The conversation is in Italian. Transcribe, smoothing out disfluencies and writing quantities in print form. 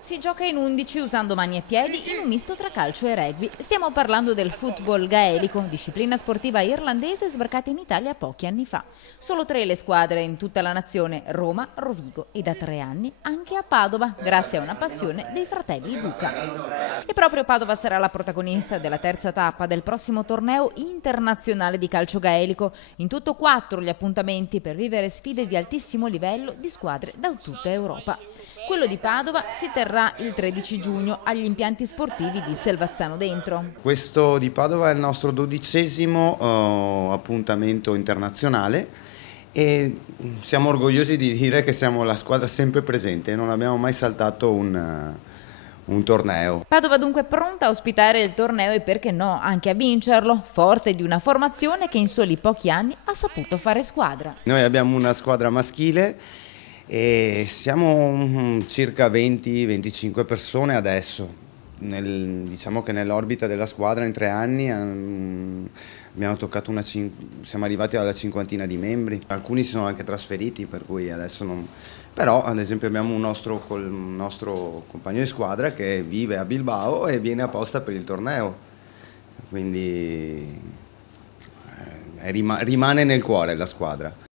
Si gioca in 11 usando mani e piedi in un misto tra calcio e rugby. Stiamo parlando del football gaelico, disciplina sportiva irlandese sbarcata in Italia pochi anni fa. Solo 3 le squadre in tutta la nazione: Roma, Rovigo e da 3 anni anche a Padova, grazie a una passione dei fratelli Duca. E proprio Padova sarà la protagonista della terza tappa del prossimo torneo internazionale di calcio gaelico. In tutto 4 gli appuntamenti per vivere sfide di altissimo livello di squadre da tutta Europa. Quello di Padova si terrà il 13 giugno agli impianti sportivi di Selvazzano Dentro. Questo di Padova è il nostro 12° appuntamento internazionale e siamo orgogliosi di dire che siamo la squadra sempre presente, non abbiamo mai saltato un torneo. Padova dunque pronta a ospitare il torneo e perché no anche a vincerlo, forte di una formazione che in soli pochi anni ha saputo fare squadra. Noi abbiamo una squadra maschile e siamo circa 20-25 persone adesso. Diciamo che nell'orbita della squadra in 3 anni abbiamo toccato siamo arrivati alla 50ina di membri. Alcuni si sono anche trasferiti, per cui adesso non... Però ad esempio abbiamo un nostro compagno di squadra che vive a Bilbao e viene apposta per il torneo, quindi rimane nel cuore la squadra.